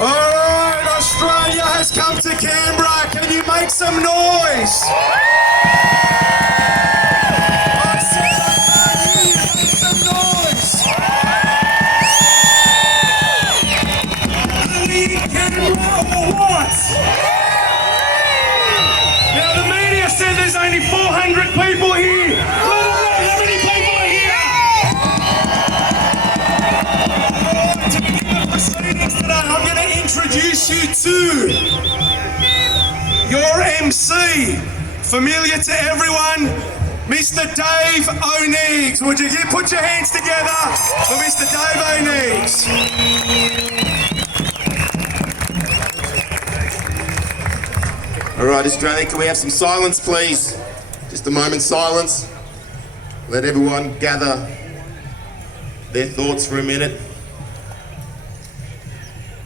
Alright, Australia has come to Canberra. Can you make some noise? I said I can't hear you. Make some noise. Are we in Canberra or what? Now the media said there's only 400 people here. How many people are here? Today I'm going to introduce you to your MC, familiar to everyone, Mr. Dave O'Neegs. Would you put your hands together for Mr. Dave O'Neegs? All right, Australia, can we have some silence, please? Just a moment's silence. Let everyone gather their thoughts for a minute.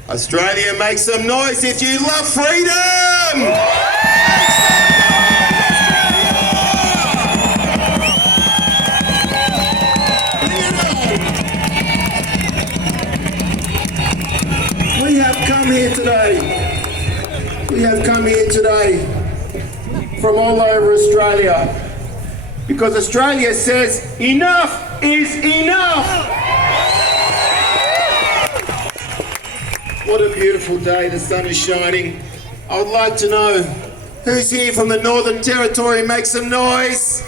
Australia, make some noise if you love freedom! We have come here today from all over Australia because Australia says enough is enough! What a beautiful day, the sun is shining. I would like to know who's here from the Northern Territory. Make some noise.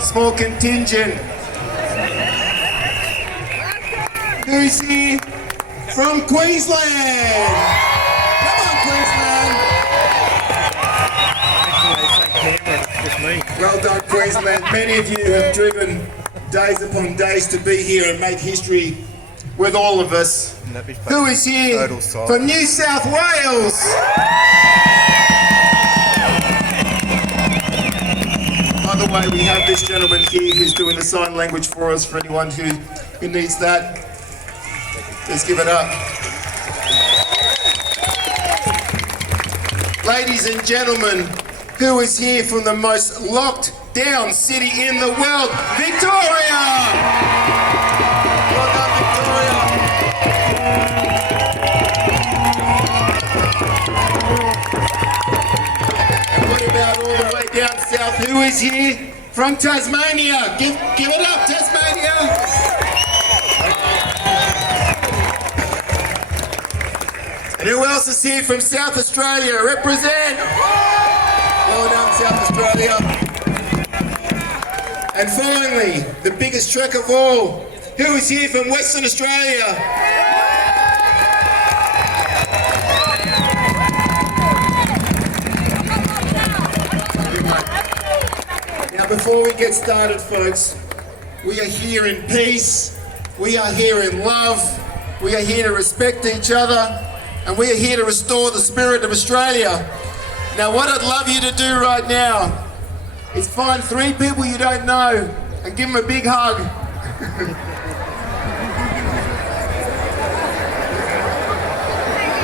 Small contingent. Who's here from Queensland? Come on, Queensland. Well done, Queensland. Many of you have driven days upon days to be here and make history with all of us. Who is here from New South Wales? By the way, we have this gentleman here who's doing the sign language for us for anyone who needs that. Let's give it up. Ladies and gentlemen, who is here from the most locked down city in the world, Victoria? Well done, Victoria. And what about all the way down south? Who is here from Tasmania? Give it up, Tasmania. And who else is here from South Australia? Represent! Well done, South Australia. And finally, the biggest trek of all, who is here from Western Australia? Now before we get started, folks, we are here in peace, we are here in love, we are here to respect each other, and we are here to restore the spirit of Australia. Now what I'd love you to do right now is find 3 people you don't know and give them a big hug.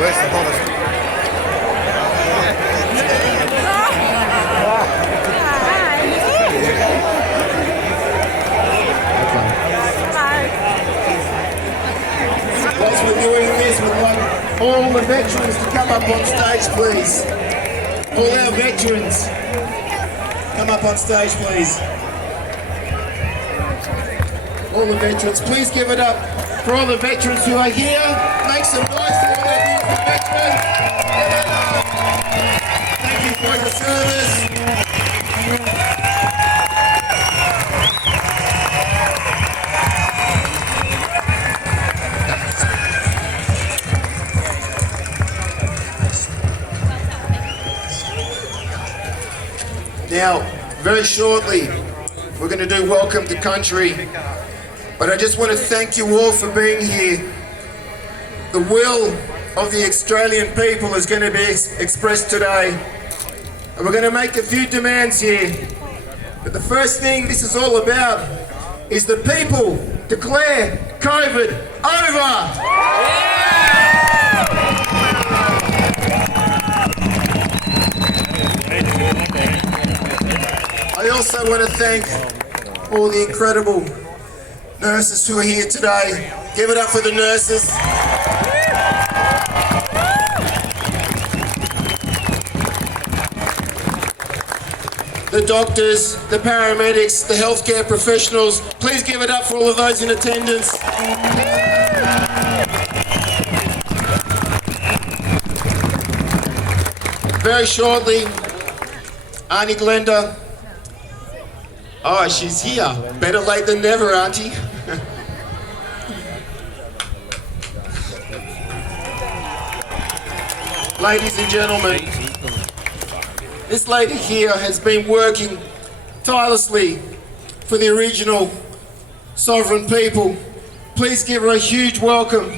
Where's the hottest? Whilst we're doing this, we'd like all the veterans to come up on stage, please. All our veterans, come up on stage, please. All the veterans, please give it up for all the veterans who are here. Make some noise for all our beautiful veterans. Give it up. Thank you for your service. Now, very shortly, we're going to do Welcome to Country, but I just want to thank you all for being here. The will of the Australian people is going to be expressed today, and we're going to make a few demands here. But the first thing this is all about is the people declare COVID over! I also want to thank all the incredible nurses who are here today. Give it up for the nurses. The doctors, the paramedics, the healthcare professionals. Please give it up for all of those in attendance. Very shortly, Auntie Glenda. Oh, she's here. Better late than never, Auntie. Ladies and gentlemen, this lady here has been working tirelessly for the original sovereign people. Please give her a huge welcome.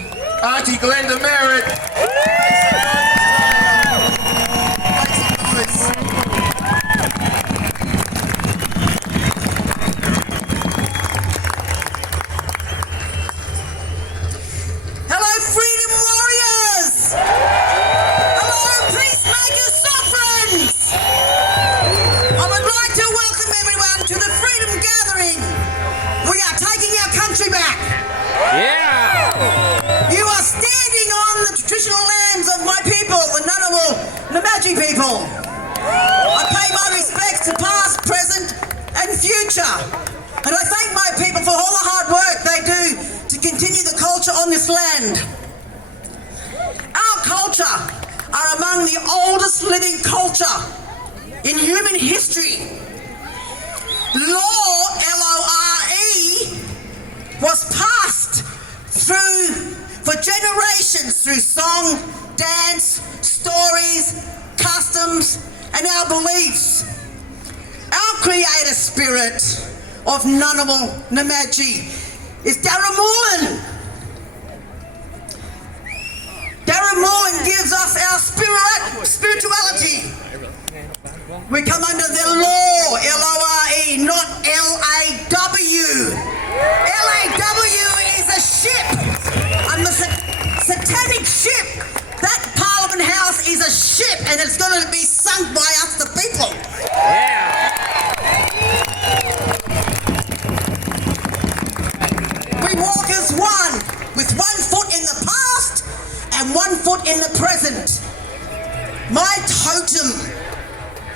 Auntie Glenda Merritt. People. I pay my respects to past, present and future, and I thank my people for all the hard work they do to continue the culture on this land. Our culture are among the oldest living culture in human history. Law, L-O-R-E, was passed for generations through song, dance, stories, customs and our beliefs. Our creator spirit of Ngunnawal Namaji is Darramoolan. Darramoolan gives us our spirituality. We come under the law, L-O-R-E, not L-A-W. L-A-W is a ship, a satanic ship. That Parliament House is a ship and it's going to be sunk by us, the people. Yeah. We walk as one, with 1 foot in the past and 1 foot in the present. My totem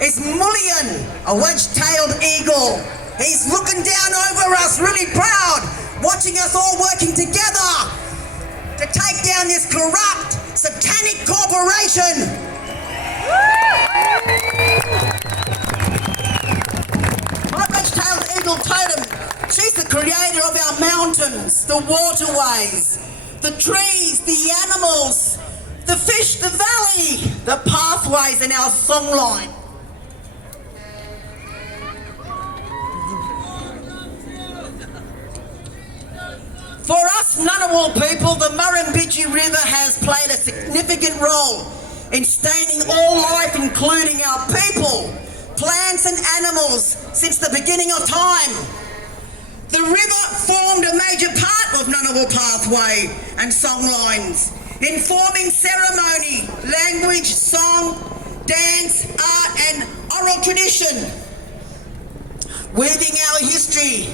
is Mullion, a wedge-tailed eagle. He's looking down over us, really proud, watching us all working together to take down this corrupt, satanic corporation. My wedge-tailed eagle totem, she's the creator of our mountains, the waterways, the trees, the animals, the fish, the valley, the pathways in our songline. For us Ngunnawal people, the Murrumbidgee River has played a significant role in sustaining all life, including our people, plants and animals, since the beginning of time. The river formed a major part of Ngunnawal pathway and songlines, informing ceremony, language, song, dance, art and oral tradition, weaving our history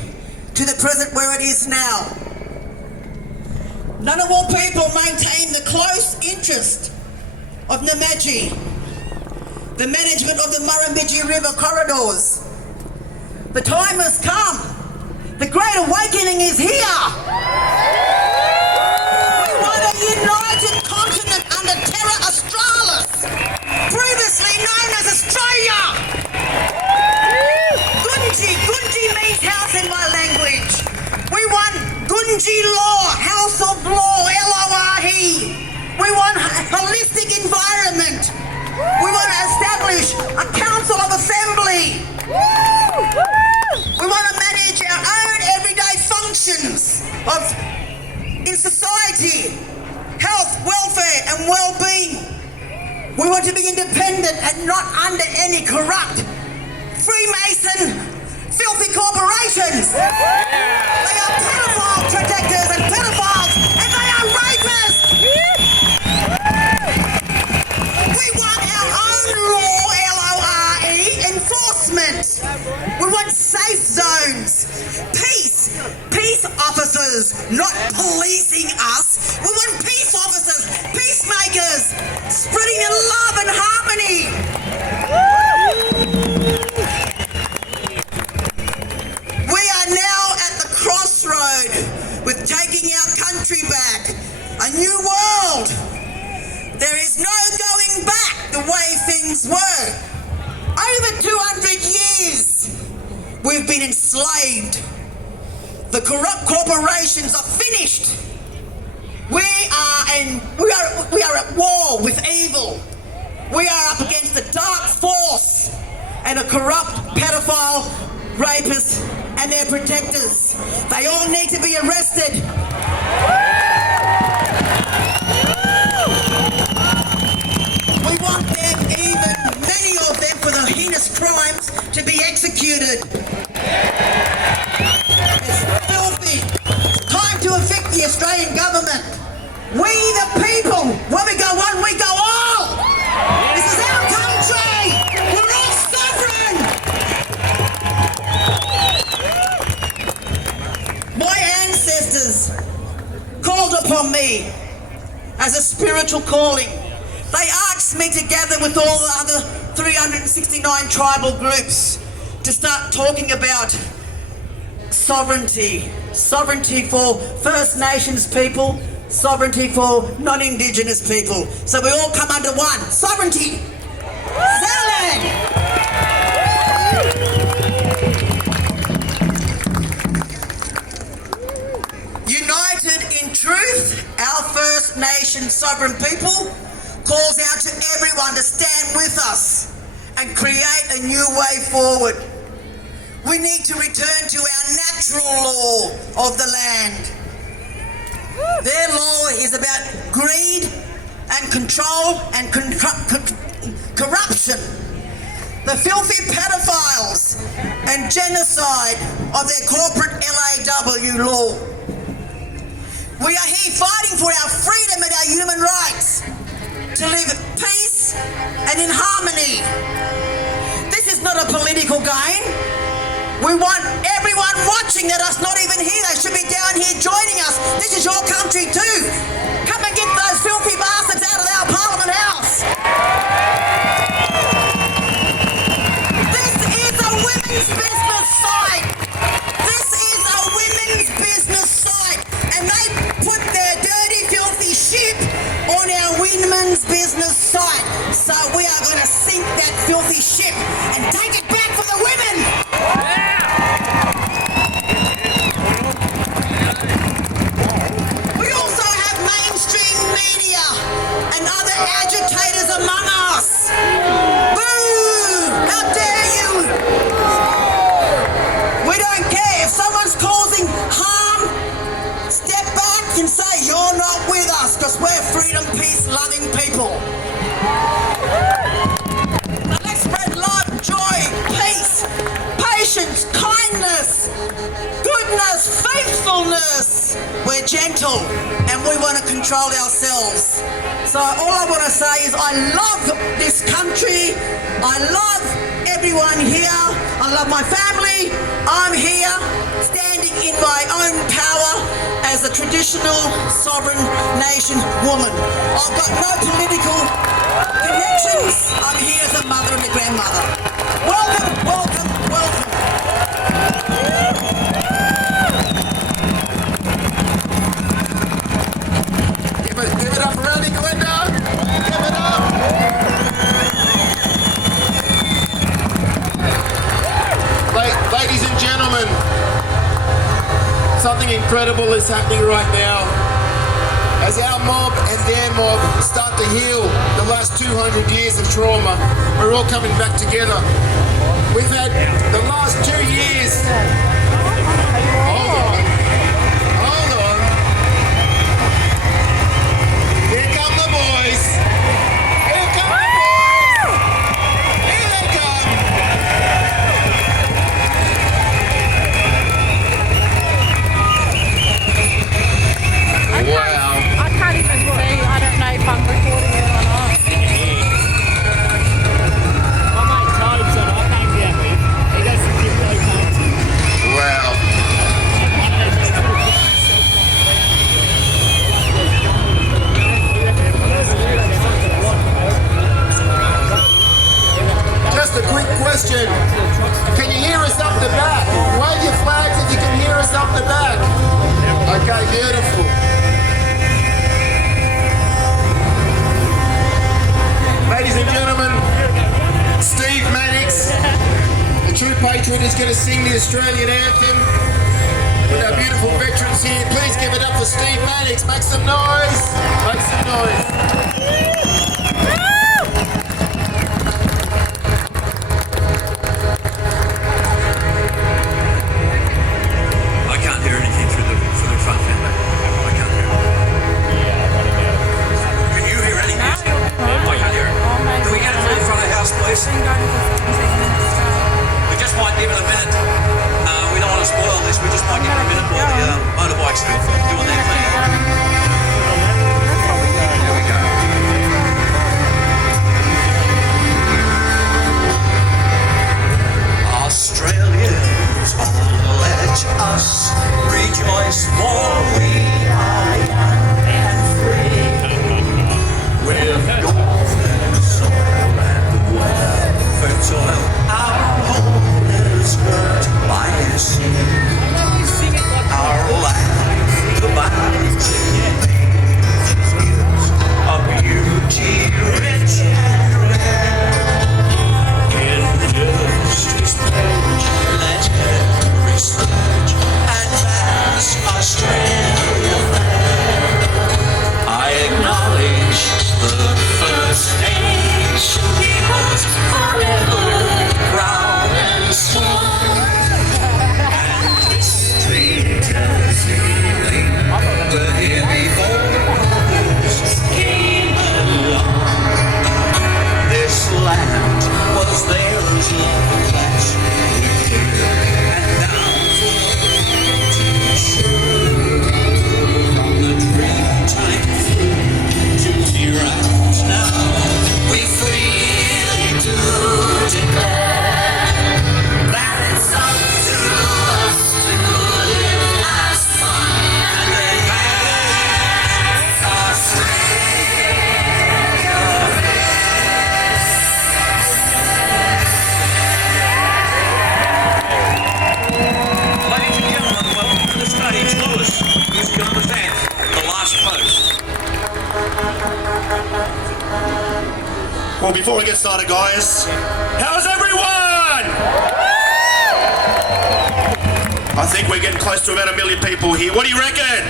to the present where it is now. Ngunnawal people maintain the close interest of Namaji, the management of the Murrumbidgee River corridors. The time has come. The Great Awakening is here. We want a united continent under Terra Australis, previously known as Australia. Gunji means house in my language. We want Gunji law, house of law, L-O-R-E. We want holistic environment. We want to establish a council of assembly. We want to manage our own everyday functions in society, health, welfare and well-being. We want to be independent and not under any corrupt, Freemason, filthy corporations. They are pedophile protectors and pedophiles, and they are rapists. We want our own law, LORE, enforcement. We want safe zones. Peace officers, not policing us. We want peace officers, peacemakers, spreading the love and harmony. We are now at the crossroad with taking our country back. A new world. There is no going back the way things were. Over 200 years we've been enslaved. The corrupt corporations are finished. We are at war with evil. We are up against a dark force and a corrupt pedophile, rapists and their protectors. They all need to be arrested. We want them, many of them, for the heinous crimes to be executed. It's filthy. It's time to evict the Australian government. We the people, when we go one, we go all. This is our country. We're all sovereign. My ancestors called upon me as a spiritual calling. They asked me to gather with all the other 369 tribal groups to start talking about sovereignty. Sovereignty for First Nations people, sovereignty for non-Indigenous people. So we all come under one. Sovereignty. Zealand. United in truth, our First Nation sovereign people calls out to everyone to stand with us and create a new way forward. We need to return to our natural law of the land. Their law is about greed and control and corruption. The filthy pedophiles and genocide of their corporate LAW law. We are here fighting for our freedom and our human rights to live in peace and in harmony. This is not a political game. We want everyone watching that are not even here. They should be down here joining us. This is your country too. Come and get those filthy bastards out of our Parliament House. This is a women's business site. This is a women's business site. And they put their dirty, filthy ship on our women's business site. So we are going to sink that filthy ship and take it back for the women. We also have mainstream media and other agitators among us. Boo! How dare you! We don't care. If someone's causing harm, step back and say you're not with us, because we're freedom, peace, loving people. Let's spread love, joy, peace, patience, kindness, goodness, faithfulness. We're gentle and we want to control ourselves. So all I want to say is I love this country. I love everyone here. I love my family. I'm here standing in my own power as a traditional sovereign nation woman. I've got no political connections. I'm here as a mother and a grandmother. Welcome, welcome, welcome. Give it up for Randy Glinda. Give it up. Ladies and gentlemen, something incredible is happening right now. as our mob and their mob start to heal the last 200 years of trauma. We're all coming back together. We've had the last 2 years. Hold on. Hold on. Here come the boys. Here come the boys. Here they come. Wow. I can't even see. I don't know if I'm recording it or not. My mate Toad's on, I can't get with. He does some good play painting. Wow. Just a quick question. Can you hear us up the back? Wave your flags if you can hear us up the back. Okay, beautiful. Ladies and gentlemen, Steve Mannix, the true patriot, is going to sing the Australian anthem with our beautiful veterans here. Please give it up for Steve Mannix. Make some noise. Make some noise. I can't hear anything through the front fender. I can't hear it. Can you hear any music? I can't hear it. Can we get it through the front of the house, please? We just might give it a minute. We don't want to spoil this. We just might give it a minute while the motorbikes are doing their thing. Here we go. Australians, all let us rejoice, for we are young and free. With golden soil and well fertile, our home is girt by a sea. Our land, the bounty is a beauty rich and rare. In justice pledge, let every stage advance Australia fair. I acknowledge the First Nation peoples forever proud and strong. And history tells healing were here before others came along. This land was theirs long flesh with care and down to shore. From the dreamtime through to the right now, we freely do declare that it's up to us to live as one and advance Australia. Ladies and gentlemen, welcome to the stage, Lewis, who's going to present The Last Post. Well, before we get started, guys, how's everyone? I think we're getting close to about 1 million people here. What do you reckon?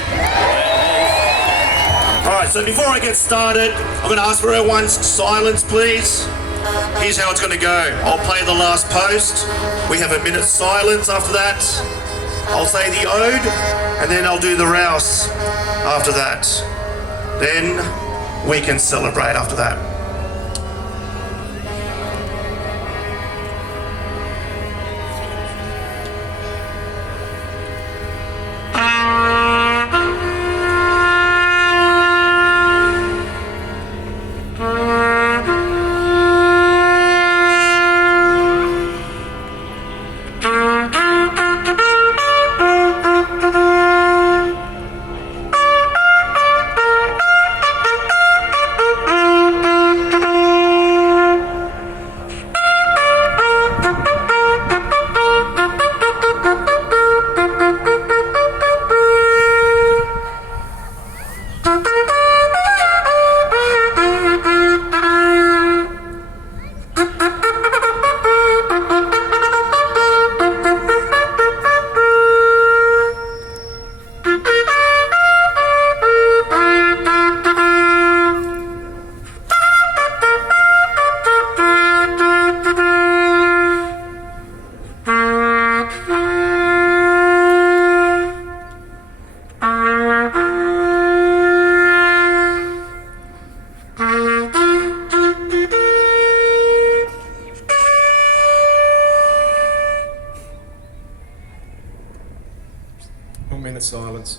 All right, so before I get started, I'm going to ask for everyone's silence, please. Here's how it's going to go. I'll play The Last Post. We have a minute's silence after that. I'll say the ode, and then I'll do the rouse after that. Then we can celebrate after that. silence.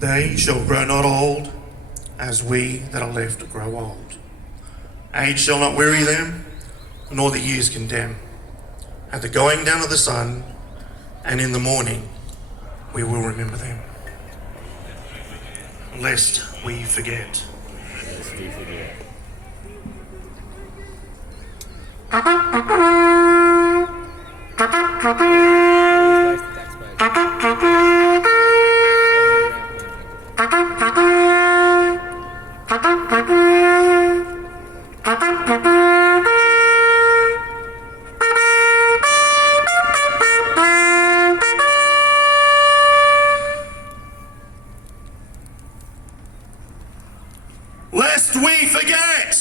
They shall grow not old, as we that are left grow old. Age shall not weary them, nor the years condemn. At the going down of the sun, and in the morning, we will remember them. Lest we forget. Lest we forget!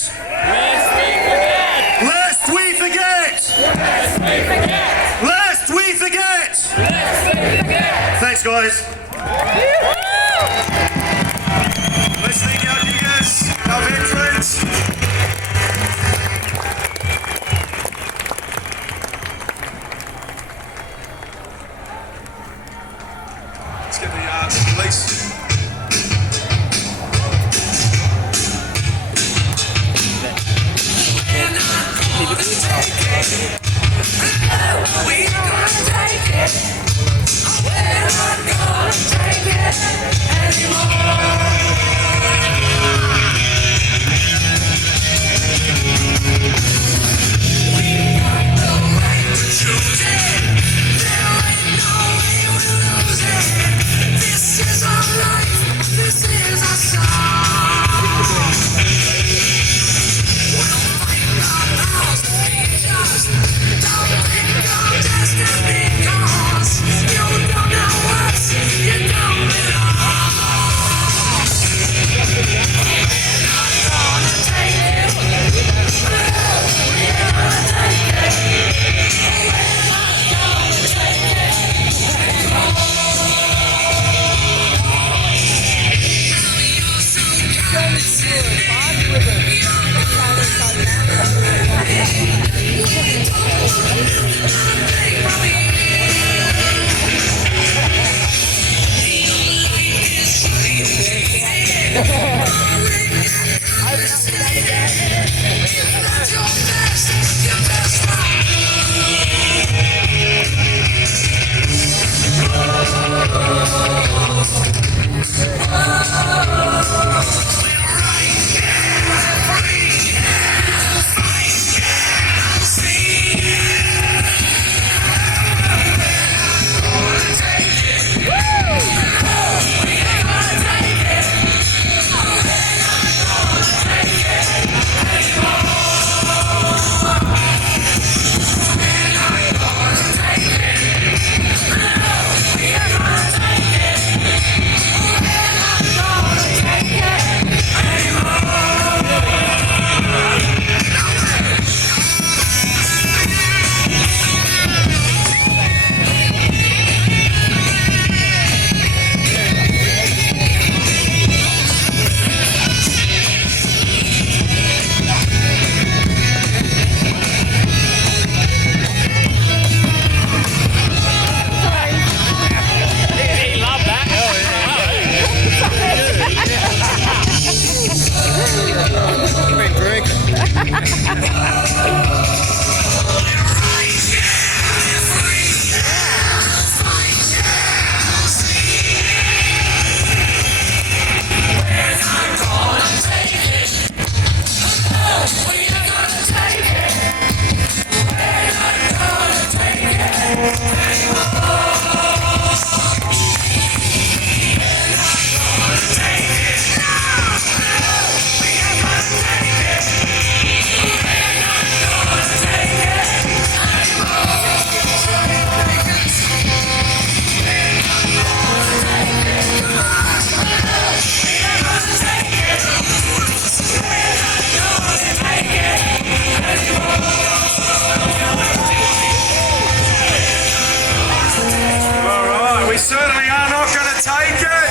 Lest we forget! Lest we forget! Thanks, guys. Let's thank our diggers, our veterans. Let's get the police. not going to take it.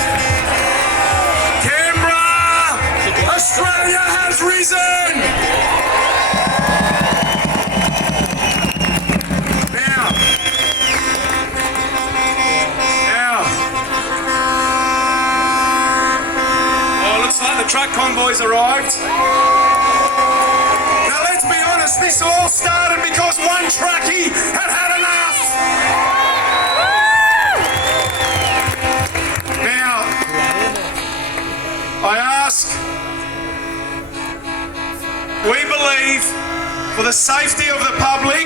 Canberra, Australia has risen. Now, oh, looks like the truck convoy's arrived. Now, let's be honest, this all started because one truckie had had enough. Now, I ask, we believe for the safety of the public